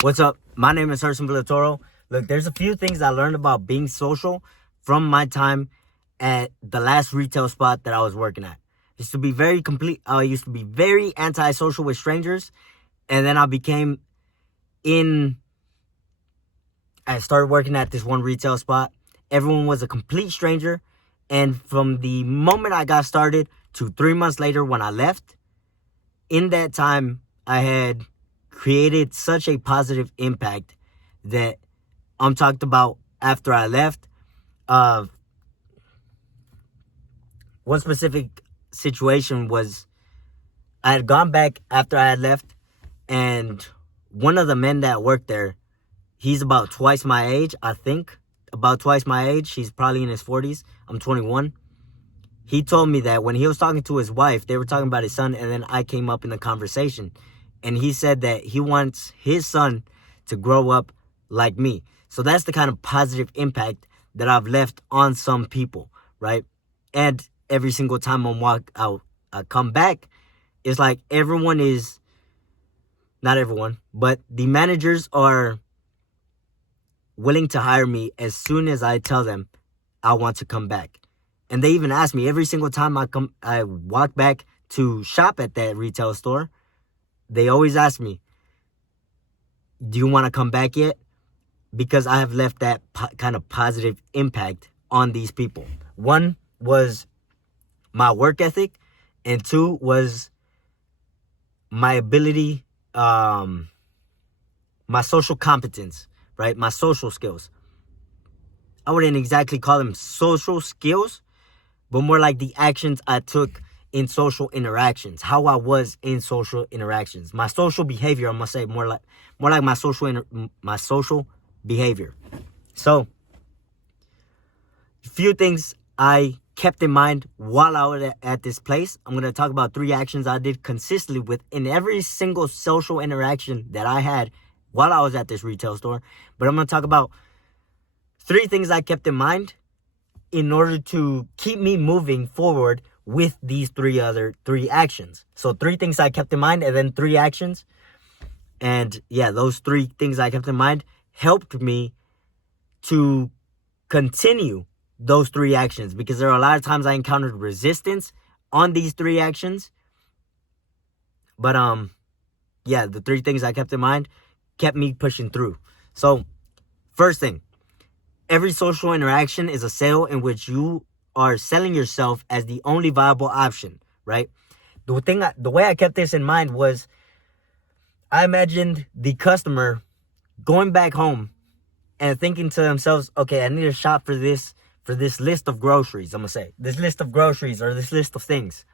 What's up? My name is Herson Villatoro. Look, there's a few things I learned about being social from my time at the last retail spot that I was working at. I used to be very antisocial with strangers, and then I started working at this one retail spot. Everyone was a complete stranger, and from the moment I got started to 3 months later when I left, in that time, I had created such a positive impact that I'm talked about after I left. One specific situation was I had gone back after I had left, and one of the men that worked there, he's about twice my age, I think. About twice my age. He's probably in his 40s. I'm 21. He told me that when he was talking to his wife, they were talking about his son, and then I came up in the conversation. And he said that he wants his son to grow up like me. So that's the kind of positive impact that I've left on some people, right? And every single time I come back, it's like not everyone, but the managers are willing to hire me as soon as I tell them I want to come back. And they even ask me every single time I walk back to shop at that retail store. They always ask me, do you want to come back yet? Because I have left that kind of positive impact on these people. One was my work ethic, and two was my ability, my social competence, right? My social skills. I wouldn't exactly call them social skills, but more like the actions I took in social interactions, how I was in social interactions. My social behavior, I must say, more like my social behavior. So, a few things I kept in mind while I was at this place. I'm going to talk about 3 actions I did consistently within every single social interaction that I had while I was at this retail store. But I'm going to talk about 3 things I kept in mind in order to keep me moving forward with these 3 actions. So 3 things I kept in mind and then 3 actions. And yeah, those 3 things I kept in mind helped me to continue those 3 actions, because there are a lot of times I encountered resistance on these 3 actions. But yeah, the 3 things I kept in mind kept me pushing through. So first thing, every social interaction is a sale in which you are selling yourself as the only viable option, right? The way I kept this in mind was I imagined the customer going back home and thinking to themselves, okay, I need to shop for this list of groceries, I'm going to say. This list of groceries or this list of things.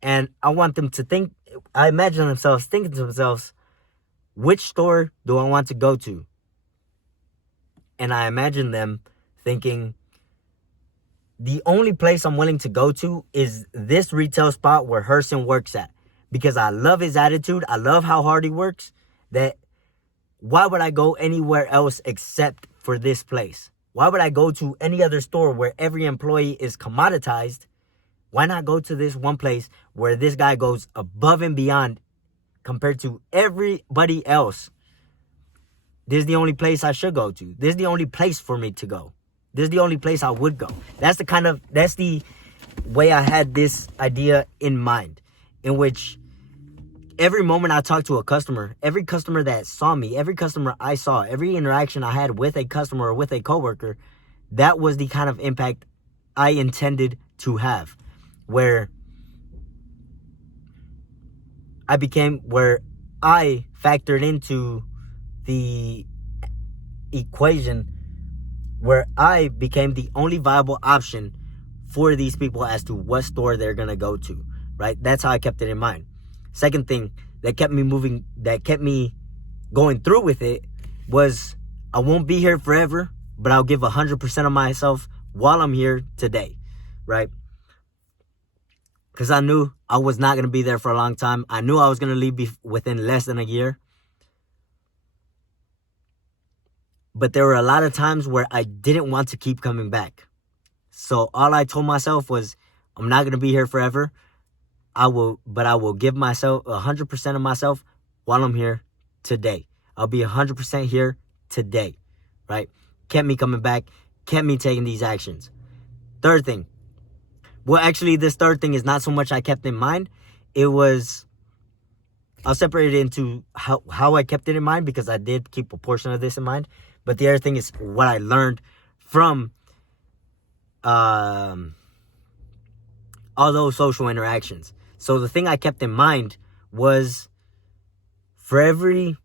And I want them to I imagine themselves thinking to themselves, which store do I want to go to? And I imagine them thinking, the only place I'm willing to go to is this retail spot where Herson works at. Because I love his attitude. I love how hard he works. That why would I go anywhere else except for this place? Why would I go to any other store where every employee is commoditized? Why not go to this one place where this guy goes above and beyond compared to everybody else? This is the only place I should go to. This is the only place for me to go. This is the only place I would go. That's the way I had this idea in mind, in which every moment I talked to a customer, every customer that saw me, every customer I saw, every interaction I had with a customer or with a coworker, that was the kind of impact I intended to have, where I factored into the equation where I became the only viable option for these people as to what store they're going to go to, right? That's how I kept it in mind. Second thing that kept me moving, that kept me going through with it, was I won't be here forever, but I'll give 100% of myself while I'm here today, right? Because I knew I was not going to be there for a long time. I knew I was going to leave within less than a year. But there were a lot of times where I didn't want to keep coming back. So all I told myself was, I'm not going to be here forever. I will give myself 100% of myself while I'm here today. I'll be 100% here today, right? Kept me coming back, kept me taking these actions. Third thing. Well, actually, this third thing is not so much I kept in mind. It was, I'll separate it into how I kept it in mind, because I did keep a portion of this in mind. But the other thing is what I learned from all those social interactions. So the thing I kept in mind was, for every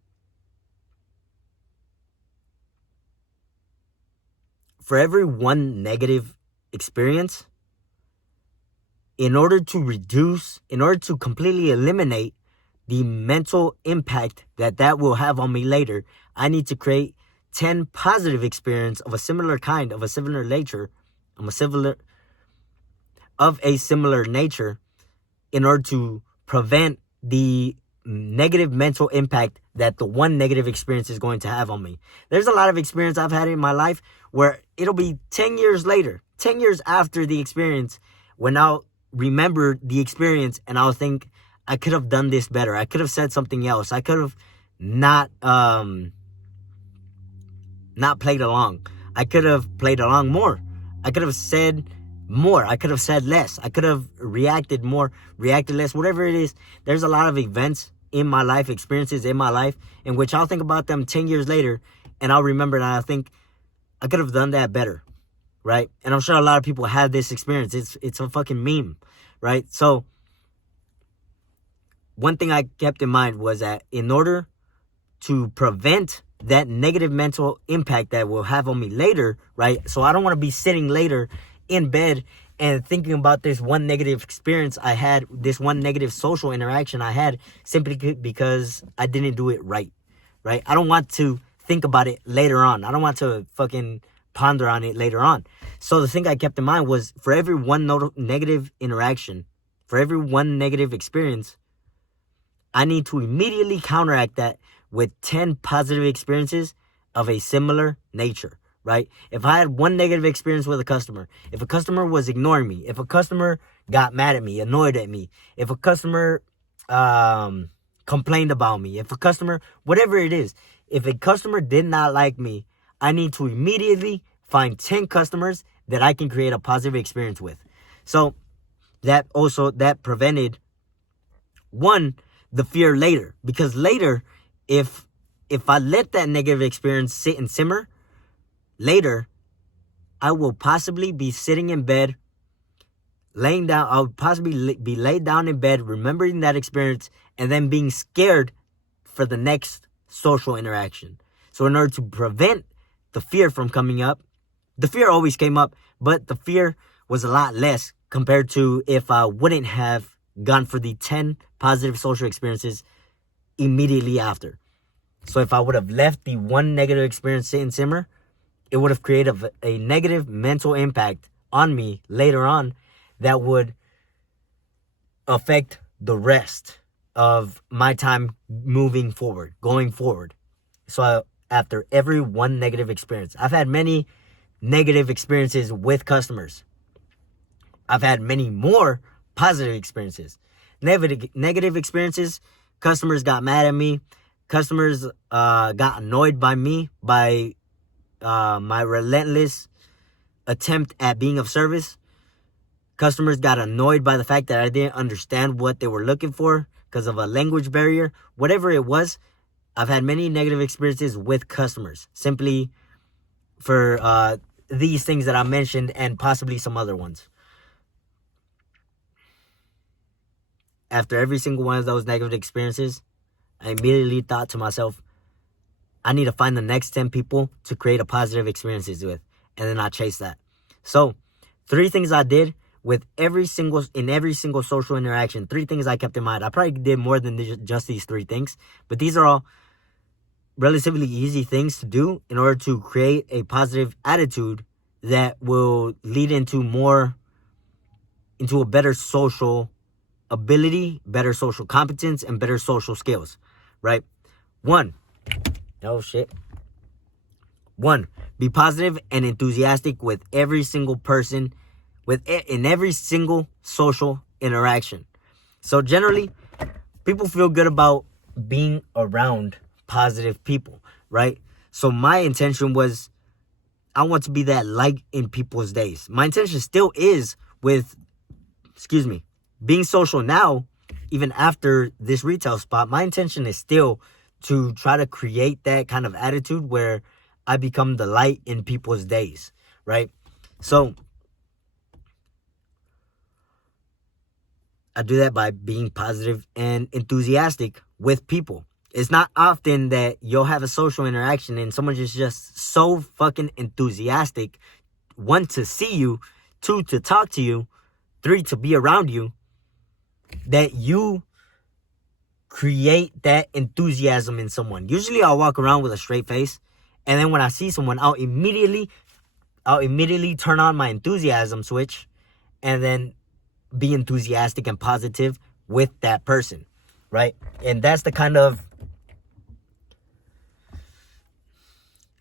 one negative experience, in order to completely eliminate the mental impact that will have on me later, I need to create 10 positive experiences of a similar kind, of a similar nature, in order to prevent the negative mental impact that the one negative experience is going to have on me. There's a lot of experience I've had in my life where it'll be 10 years later, 10 years after the experience, when I'll remember the experience and I'll think, I could have done this better. I could have said something else. I could have not played along. I could have played along more. I could have said more. I could have said less. I could have reacted more, reacted less, whatever it is. There's a lot of events in my life, experiences in my life, in which I'll think about them 10 years later, and I'll remember and I'll think, I could have done that better, right? And I'm sure a lot of people have this experience. It's a fucking meme, right? So one thing I kept in mind was that in order to prevent that negative mental impact that will have on me later, right? So I don't want to be sitting later in bed and thinking about this one negative experience I had, this one negative social interaction I had, simply because I didn't do it right? I don't want to think about it later on. I don't want to fucking ponder on it later on. So the thing I kept in mind was, for every one negative interaction, for every one negative experience, I need to immediately counteract that with 10 positive experiences of a similar nature, right? If I had one negative experience with a customer, if a customer was ignoring me, if a customer got mad at me, annoyed at me, if a customer complained about me, if a customer, whatever it is, if a customer did not like me, I need to immediately find 10 customers that I can create a positive experience with. So that prevented, one, the fear later. Because later, if I let that negative experience sit and simmer, later, I will possibly be sitting in bed, laying down. I'll possibly be laid down in bed, remembering that experience, and then being scared for the next social interaction. So in order to prevent the fear from coming up, the fear always came up, but the fear was a lot less compared to if I wouldn't have gone for the 10 positive social experiences immediately after. So if I would have left the one negative experience sit and simmer, it would have created a negative mental impact on me later on that would affect the rest of my time moving forward, going forward. So after every one negative experience, I've had many negative experiences with customers. I've had many more positive experiences. Negative experiences, customers got mad at me. Customers got annoyed by me, by my relentless attempt at being of service. Customers got annoyed by the fact that I didn't understand what they were looking for because of a language barrier. Whatever it was, I've had many negative experiences with customers, simply for these things that I mentioned and possibly some other ones. After every single one of those negative experiences, I immediately thought to myself, I need to find the next 10 people to create a positive experiences with. And then I chased that. So 3 things I did with every single social interaction, 3 things I kept in mind. I probably did more than just these 3 things, but these are all relatively easy things to do in order to create a positive attitude that will lead into a better social ability, better social competence, and better social skills, right? 1, be positive and enthusiastic with every single person, in every single social interaction. So generally, people feel good about being around positive people, right? So my intention was, I want to be that light in people's days. My intention still is with, being social now, even after this retail spot. My intention is still to try to create that kind of attitude where I become the light in people's days, right? So I do that by being positive and enthusiastic with people. It's not often that you'll have a social interaction and someone is just so fucking enthusiastic, one, to see you, two, to talk to you, three, to be around you, that you create that enthusiasm in someone. Usually I'll walk around with a straight face, and then when I see someone, I'll immediately turn on my enthusiasm switch and then be enthusiastic and positive with that person, right? And that's the kind of,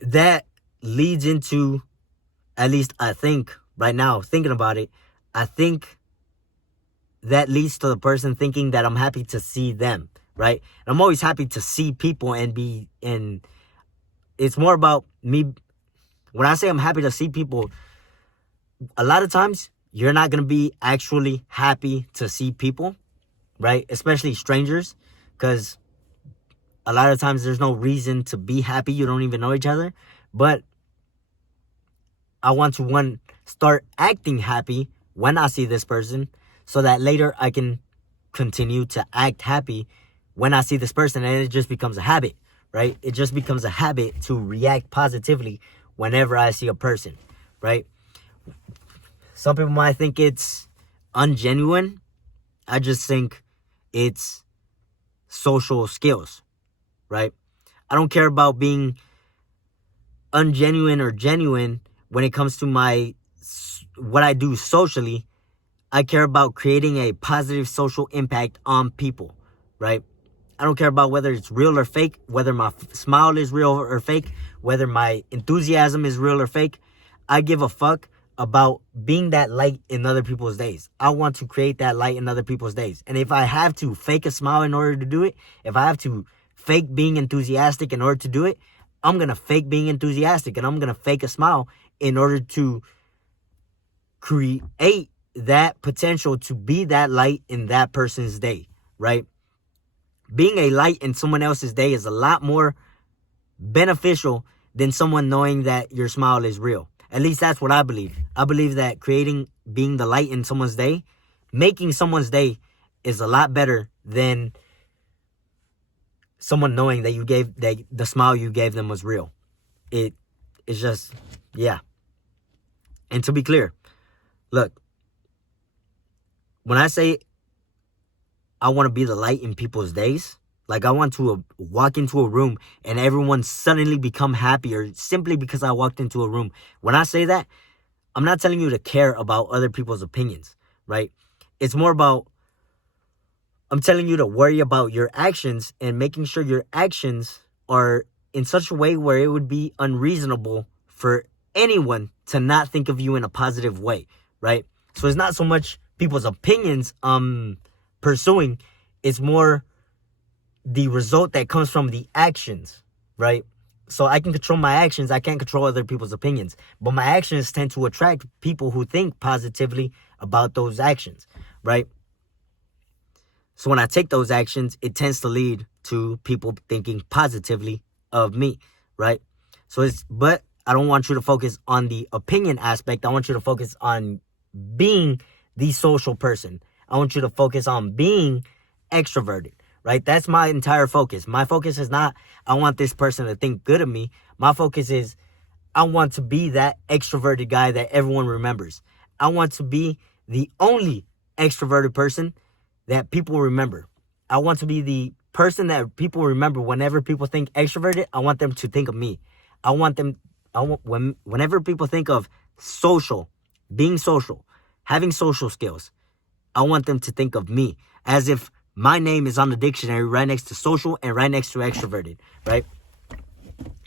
that leads into, at least I think right now, thinking about it, I think that leads to the person thinking that I'm happy to see them, right? And I'm always happy to see people and it's more about me. When I say I'm happy to see people, a lot of times you're not going to be actually happy to see people, right? Especially strangers, because a lot of times there's no reason to be happy. You don't even know each other. But I want to, start acting happy when I see this person, so that later I can continue to act happy when I see this person, and it just becomes a habit, right? It just becomes a habit to react positively whenever I see a person, right? Some people might think it's ungenuine. I just think it's social skills, right? I don't care about being ungenuine or genuine when it comes to what I do socially. I care about creating a positive social impact on people, right? I don't care about whether it's real or fake, whether my smile is real or fake, whether my enthusiasm is real or fake. I give a fuck about being that light in other people's days. I want to create that light in other people's days. And if I have to fake a smile in order to do it, if I have to fake being enthusiastic in order to do it, I'm going to fake being enthusiastic and I'm going to fake a smile in order to create that potential to be that light in that person's day, right? Being a light in someone else's day is a lot more beneficial than someone knowing that your smile is real. At least that's what I believe. I believe that being the light in someone's day, making someone's day, is a lot better than someone knowing that the smile you gave them was real. It's just, yeah. And to be clear, look, when I say I want to be the light in people's days, like I want to walk into a room and everyone suddenly become happier simply because I walked into a room. When I say that, I'm not telling you to care about other people's opinions, right? It's more about, I'm telling you to worry about your actions and making sure your actions are in such a way where it would be unreasonable for anyone to not think of you in a positive way, right? So it's not so much people's opinions I'm pursuing, it's more the result that comes from the actions, right? So I can control my actions, I can't control other people's opinions, but my actions tend to attract people who think positively about those actions, right? So when I take those actions, it tends to lead to people thinking positively of me, right? But I don't want you to focus on the opinion aspect. I want you to focus on being the social person. I want you to focus on being extroverted, right? That's my entire focus. My focus is not, I want this person to think good of me. My focus is, I want to be that extroverted guy that everyone remembers. I want to be the only extroverted person that people remember. I want to be the person that people remember whenever people think extroverted. I want them to think of me. Whenever people think of social, being social, having social skills, I want them to think of me as if my name is on the dictionary right next to social and right next to extroverted, right?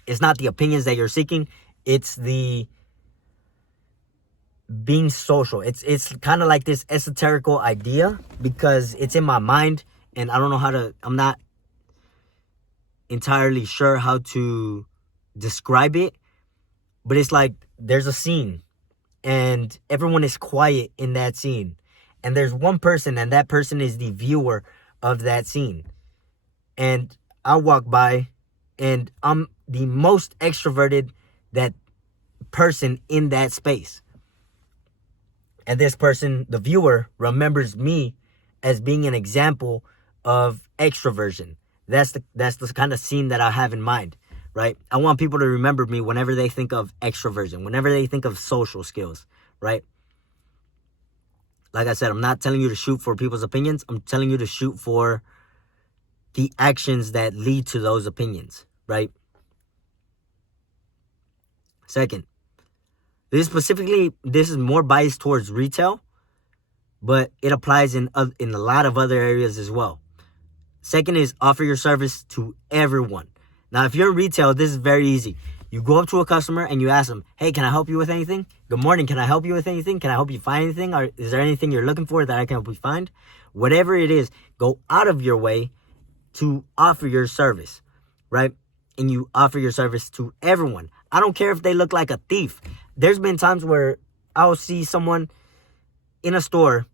It's not the opinions that you're seeking. It's the being social. It's kind of like this esoterical idea because it's in my mind and I don't know how to, entirely sure how to describe it, but it's like there's a scene and everyone is quiet in that scene. And there's one person, and that person is the viewer of that scene. And I walk by, and I'm the most extroverted that person in that space. And this person, the viewer, remembers me as being an example of extroversion. That's the kind of scene that I have in mind, right? I want people to remember me whenever they think of extroversion, whenever they think of social skills, right? Like I said, I'm not telling you to shoot for people's opinions. I'm telling you to shoot for the actions that lead to those opinions, right? Second, this is more biased towards retail, but it applies in a lot of other areas as well. Second is offer your service to everyone. Now, if you're in retail, this is very easy. You go up to a customer and you ask them, hey, can I help you with anything? Good morning, can I help you with anything? Can I help you find anything? Or is there anything you're looking for that I can help you find? Whatever it is, go out of your way to offer your service, right? And you offer your service to everyone. I don't care if they look like a thief. There's been times where I'll see someone in a store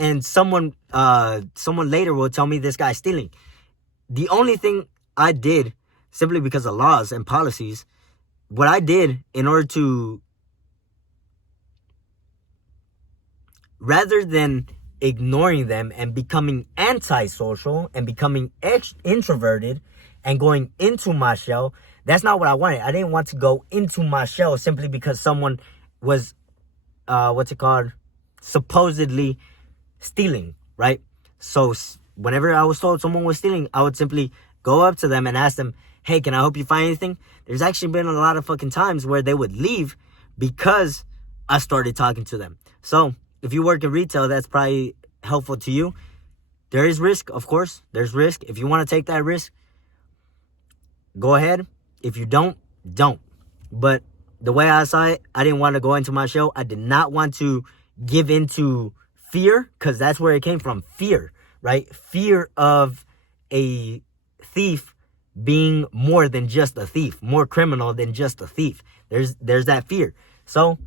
and someone later will tell me this guy's stealing. The only thing I did, simply because of laws and policies, what I did in order to, rather than ignoring them and becoming antisocial and becoming introverted and going into my shell, that's not what I wanted. I didn't want to go into my shell simply because someone was, supposedly stealing, right? So whenever I was told someone was stealing, I would simply go up to them and ask them, hey, can I help you find anything? There's actually been a lot of fucking times where they would leave because I started talking to them. So if you work in retail, that's probably helpful to you. There is risk, of course. There's risk. If you want to take that risk, go ahead. If you don't. But the way I saw it, I didn't want to go into my show. I did not want to give into fear, because that's where it came from. Fear, right? Fear of a thief being more than just a thief, more criminal than just a thief. There's that fear. So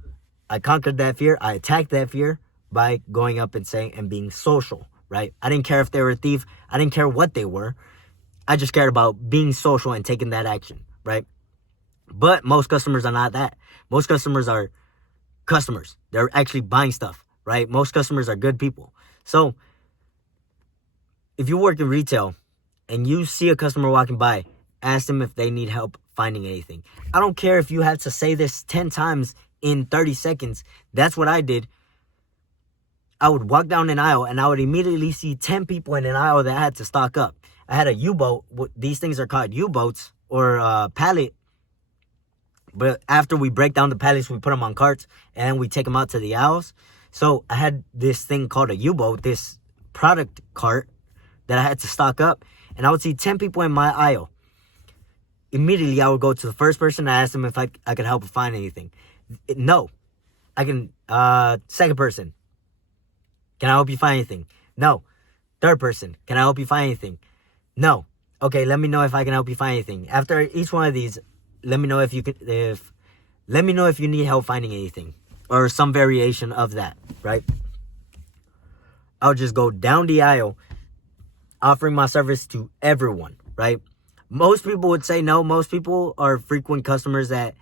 I conquered that fear. I attacked that fear by going up and saying and being social, right? I didn't care if they were a thief. I didn't care what they were. I just cared about being social and taking that action, right? But most customers are not that. Most customers are customers. They're actually buying stuff, right? Most customers are good people. So if you work in retail and you see a customer walking by, ask them if they need help finding anything. I don't care if you have to say this 10 times in 30 seconds. That's what I did. I would walk down an aisle and I would immediately see 10 people in an aisle that had to stock up. I had a U-boat. These things are called U-boats or pallet. But after we break down the pallets, we put them on carts and we take them out to the aisles. So I had this thing called a U-boat, this product cart that I had to stock up. And I would see 10 people in my aisle. Immediately, I would go to the first person and ask them if I could help find anything. No. I can, second person. Can I help you find anything? No. Third person. Can I help you find anything? No. Okay, let me know if I can help you find anything. After each one of these, let me know if you need help finding anything or some variation of that, right? I'll just go down the aisle offering my service to everyone, right? Most people would say no. Most people are frequent customers that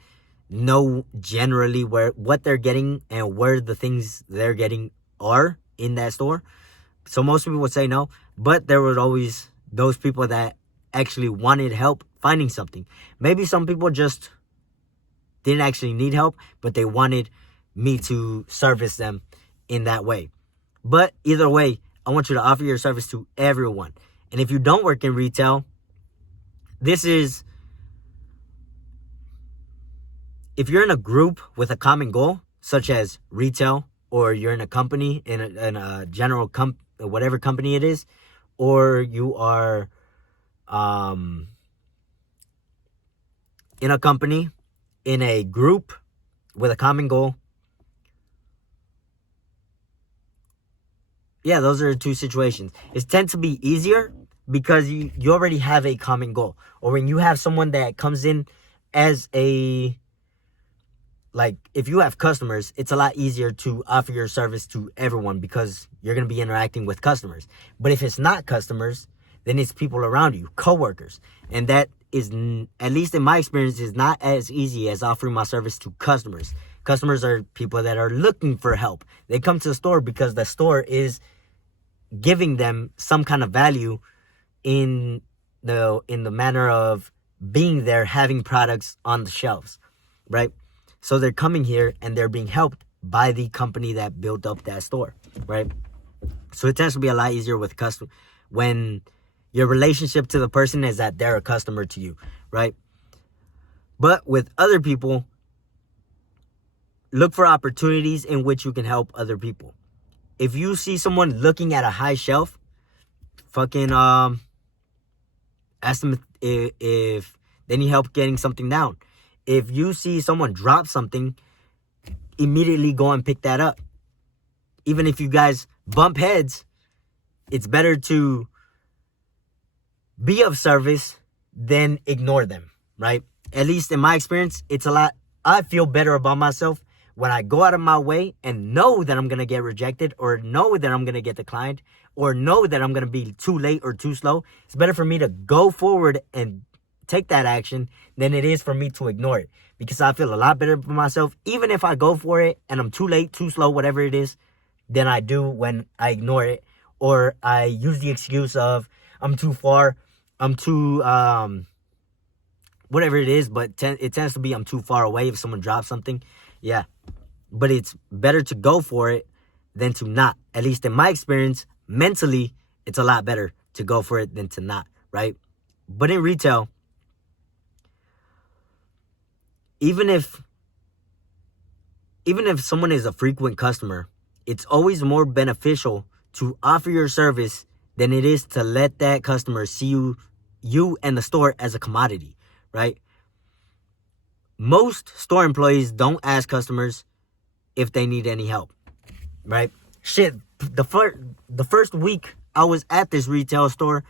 know generally what they're getting and where the things they're getting are in that store. So most people would say no, but there was always those people that actually wanted help finding something. Maybe some people just didn't actually need help, but they wanted me to service them in that way. But either way, I want you to offer your service to everyone. And if you don't work in retail, if you're in a group with a common goal, such as retail, or you're in a company, in a general whatever company it is, or you are in a company, in a group with a common goal. Yeah, those are the two situations. It tends to be easier because you already have a common goal. Or when you have someone that comes in as a, like, if you have customers, it's a lot easier to offer your service to everyone because you're going to be interacting with customers. But if it's not customers, then it's people around you, coworkers. And that is, at least in my experience, is not as easy as offering my service to customers. Customers are people that are looking for help. They come to the store because the store is giving them some kind of value in the manner of being there, having products on the shelves, right? So they're coming here and they're being helped by the company that built up that store, right? So it tends to be a lot easier with when your relationship to the person is that they're a customer to you, right? But with other people, look for opportunities in which you can help other people. If you see someone looking at a high shelf, fucking ask them if they need help getting something down. If you see someone drop something, immediately go and pick that up. Even if you guys bump heads, it's better to be of service than ignore them, right? At least in my experience, I feel better about myself when I go out of my way and know that I'm going to get rejected, or know that I'm going to get declined, or know that I'm going to be too late or too slow. It's better for me to go forward and take that action than it is for me to ignore it, because I feel a lot better for myself, even if I go for it and I'm too late, too slow, whatever it is, than I do when I ignore it, or I use the excuse of I'm too far, I'm too, whatever it is, but it tends to be I'm too far away if someone drops something. Yeah. But it's better to go for it than to not. At least in my experience, mentally, it's a lot better to go for it than to not, right? But in retail, even if someone is a frequent customer, it's always more beneficial to offer your service than it is to let that customer see you and the store as a commodity, right? Most store employees don't ask customers if they need any help, right? Shit, the first week I was at this retail store,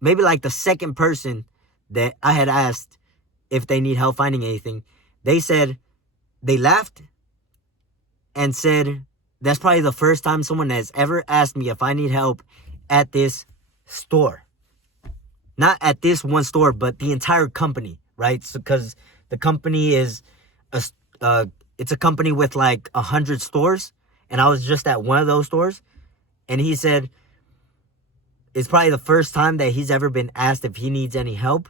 maybe like the second person that I had asked if they need help finding anything, they laughed and said, that's probably the first time someone has ever asked me if I need help at this store. Not at this one store, but the entire company, right? Because the company is it's a company with like 100 stores, and I was just at one of those stores, and he said it's probably the first time that he's ever been asked if he needs any help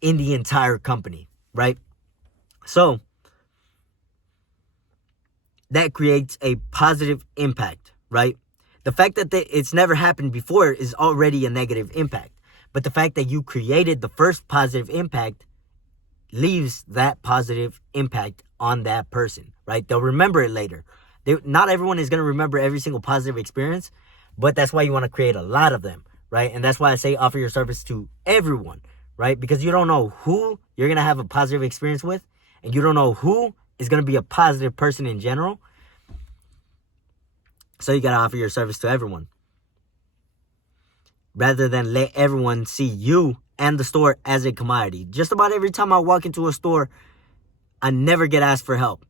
in the entire company, right? So that creates a positive impact, right? The fact that it's never happened before is already a negative impact. But the fact that you created the first positive impact leaves that positive impact on that person, right? They'll remember it later. Not everyone is going to remember every single positive experience, but that's why you want to create a lot of them, right? And that's why I say offer your service to everyone, right? Because you don't know who you're going to have a positive experience with, and you don't know who is going to be a positive person in general. So you got to offer your service to everyone, rather than let everyone see you and the store as a commodity. Just about every time I walk into a store, I never get asked for help.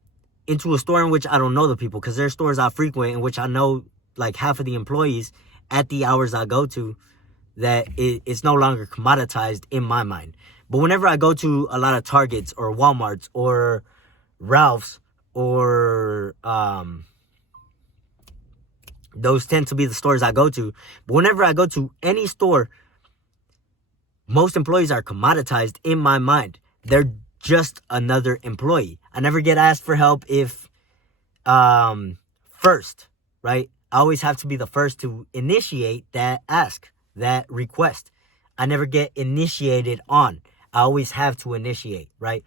Into a store in which I don't know the people, because there's stores I frequent in which I know like half of the employees at the hours I go to, that it's no longer commoditized in my mind. But whenever I go to a lot of Targets or Walmarts or Ralph's or those tend to be the stores I go to. But whenever I go to any store, most employees are commoditized in my mind. They're just another employee. I never get asked for help if first, right? I always have to be the first to initiate that ask, that request. I never get initiated on. I always have to initiate, right?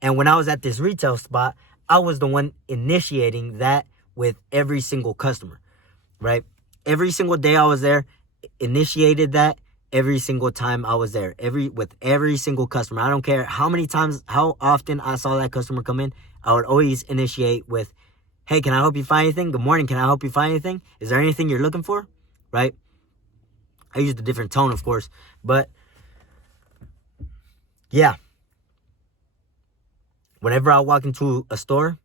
And when I was at this retail spot, I was the one initiating that with every single customer, right? Every single day I was there, initiated that every single time I was there, with every single customer. I don't care how many times, how often I saw that customer come in, I would always initiate with, hey, can I help you find anything? Good morning, can I help you find anything? Is there anything you're looking for? Right? I used a different tone, of course. But yeah, whenever I walk into a store,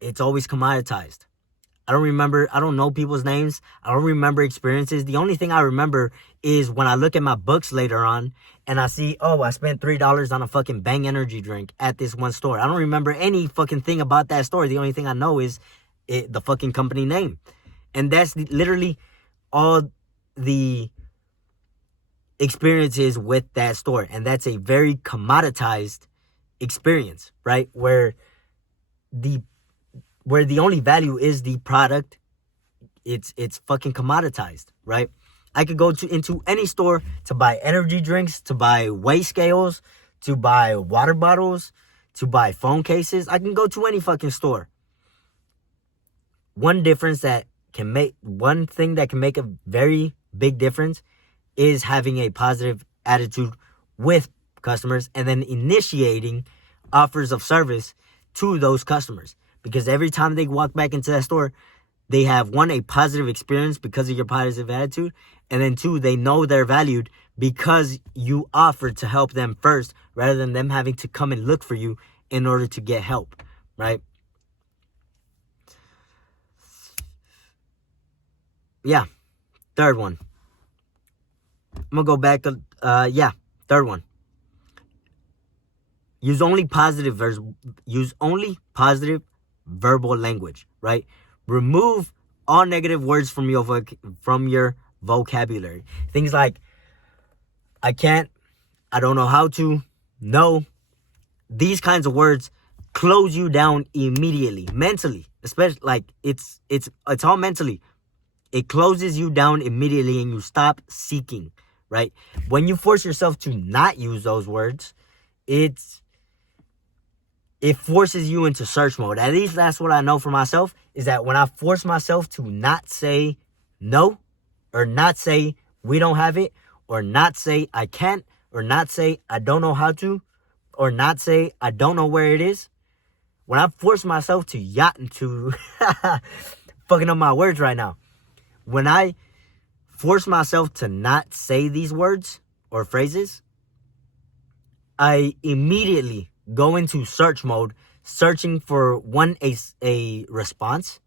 it's always commoditized. I don't know people's names. I don't remember experiences. The only thing I remember is when I look at my books later on and I see, oh, I spent $3 on a fucking Bang energy drink at this one store. I don't remember any fucking thing about that store. The only thing I know is the fucking company name. And that's literally all the experiences with that store. And that's a very commoditized experience, right? Where the only value is the product. It's fucking commoditized, right? I could go into any store to buy energy drinks, to buy weigh scales, to buy water bottles, to buy phone cases. I can go to any fucking store. One thing that can make a very big difference is having a positive attitude with customers and then initiating offers of service to those customers. Because every time they walk back into that store, they have, one, a positive experience because of your positive attitude. And then two, they know they're valued because you offered to help them first rather than them having to come and look for you in order to get help, right? Yeah, third one. I'm going to go back to, third one. Use only positive verbal language, right? Remove all negative words from your vocabulary. Things like I can't, I don't know how to, no. These kinds of words close you down immediately, mentally. Especially like it's all mentally. It closes you down immediately and you stop seeking, right? When you force yourself to not use those words, it forces you into search mode. At least that's what I know for myself, is that when I force myself to not say no, or not say we don't have it, or not say I can't, or not say I don't know how to, or not say I don't know where it is, when I force myself to yacht into fucking up my words right now. When I force myself to not say these words or phrases, I immediately go into search mode, searching for, one, a response,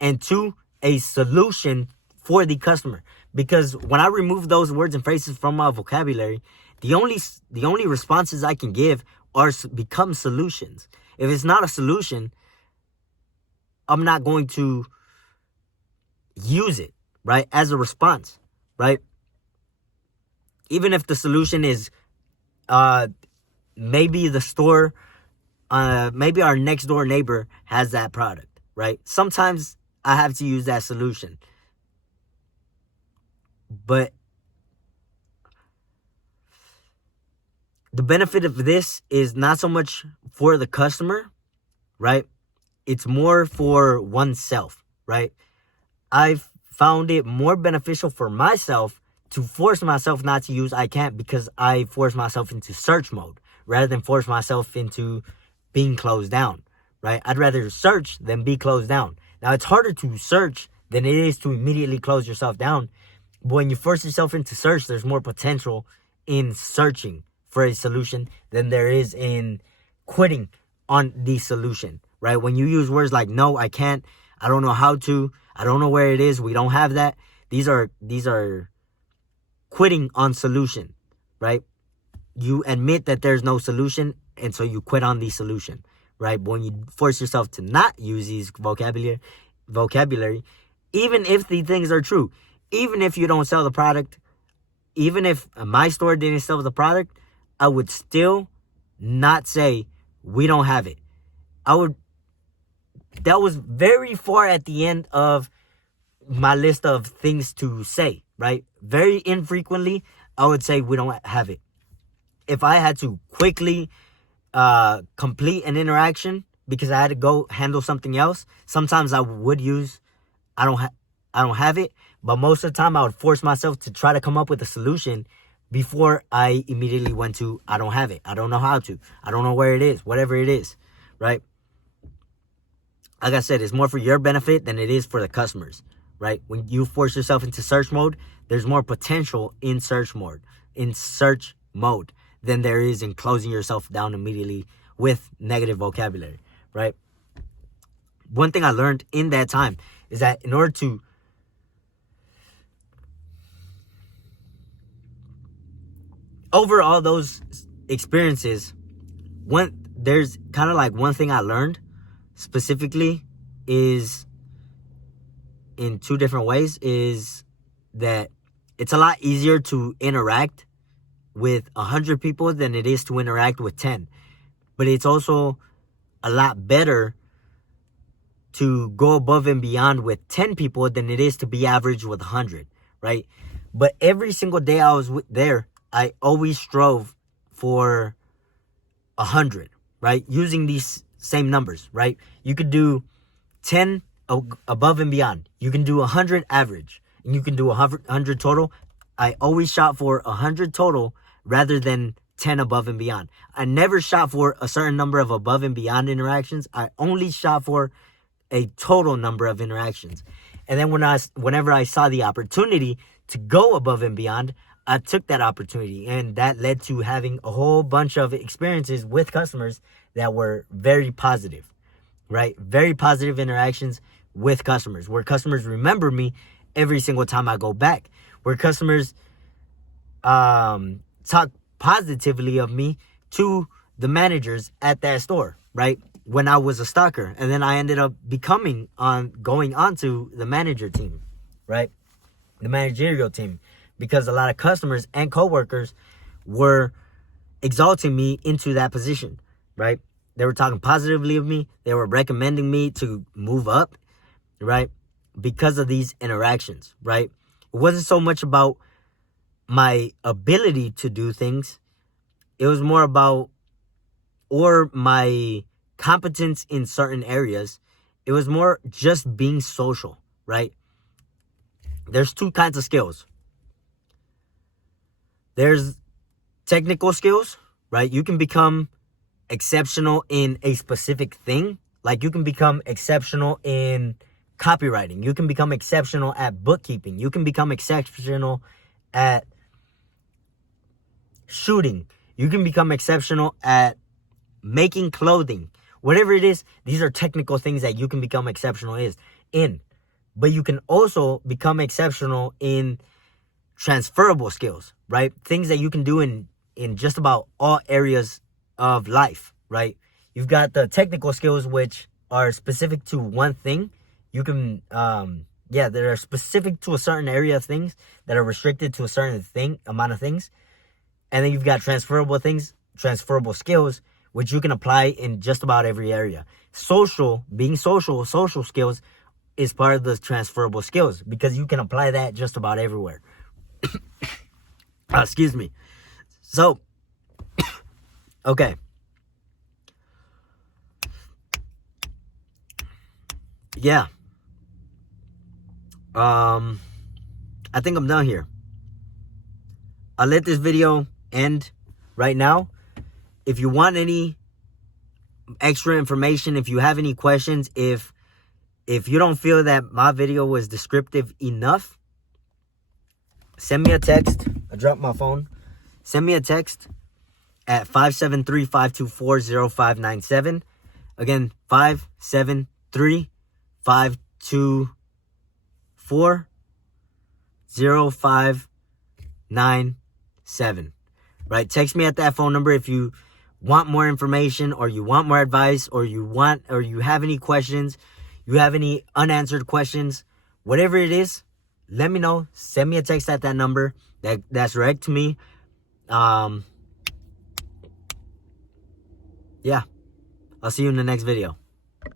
and two, a solution for the customer. Because when I remove those words and phrases from my vocabulary, the only responses I can give become solutions. If it's not a solution, I'm not going to use it, right, as a response, right? Even if the solution is maybe the store, maybe our next door neighbor has that product, right? Sometimes I have to use that solution. But the benefit of this is not so much for the customer, right? It's more for oneself, right? I've found it more beneficial for myself to force myself not to use I can't, because I force myself into search mode rather than force myself into being closed down, right? I'd rather search than be closed down. Now, it's harder to search than it is to immediately close yourself down. But when you force yourself into search, there's more potential in searching for a solution than there is in quitting on the solution, right? When you use words like no, I can't, I don't know how to, I don't know where it is, we don't have that. These are quitting on solution, right? You admit that there's no solution, and so you quit on the solution, right? But when you force yourself to not use these vocabulary, even if the things are true, even if you don't sell the product, even if my store didn't sell the product, I would still not say we don't have it. That was very far at the end of my list of things to say, right? Very infrequently, I would say we don't have it. If I had to quickly complete an interaction because I had to go handle something else, sometimes I would use I don't have it, but most of the time I would force myself to try to come up with a solution before I immediately went to I don't have it. I don't know how to. I don't know where it is, whatever it is, right? Like I said, it's more for your benefit than it is for the customers, right? When you force yourself into search mode, there's more potential in search mode than there is in closing yourself down immediately with negative vocabulary, right? One thing I learned in that time is that in order to over all those experiences, there's kind of like one thing I learned specifically is in two different ways, is that it's a lot easier to interact with 100 people than it is to interact with 10. But it's also a lot better to go above and beyond with 10 people than it is to be average with 100, right? But every single day I was there, I always strove for 100, right? Using these same numbers, right? You could do 10 above and beyond. You can do 100 average, and you can do 100 total. I always shot for 100 total rather than 10 above and beyond. I never shot for a certain number of above and beyond interactions. I only shot for a total number of interactions. And then whenever I saw the opportunity to go above and beyond, I took that opportunity, and that led to having a whole bunch of experiences with customers that were very positive, right? Very positive interactions with customers, where customers remember me every single time I go back, where customers talk positively of me to the managers at that store, right? When I was a stalker, and then I ended up going onto the manager team, right? The managerial team, because a lot of customers and coworkers were exalting me into that position, right? They were talking positively of me. They were recommending me to move up, right? Because of these interactions, right? It wasn't so much about my ability to do things. It was more about, or my competence in certain areas. It was more just being social, right? There's two kinds of skills. There's technical skills, right? You can become exceptional in a specific thing. Like you can become exceptional in copywriting. You can become exceptional at bookkeeping. You can become exceptional at shooting. You can become exceptional at making clothing. Whatever it is, these are technical things that you can become exceptional in. But you can also become exceptional in transferable skills, right? Things that you can do in just about all areas of life, right? You've got the technical skills, which are specific to one thing. You can, that are specific to a certain area of things, that are restricted to a certain amount of things. And then you've got transferable skills, which you can apply in just about every area. Social skills is part of the transferable skills, because you can apply that just about everywhere. Excuse me. So, okay. Yeah. I think I'm done here. I'll let this video end right now. If you want any extra information, if you have any questions, if you don't feel that my video was descriptive enough, send me a text. I dropped my phone. Send me a text at 573-524-0597. Again, 573-524-0597. Right? Text me at that phone number if you want more information, or you want more advice, or you have any questions, you have any unanswered questions, whatever it is, let me know. Send me a text at that number. That's direct to me. Yeah. I'll see you in the next video.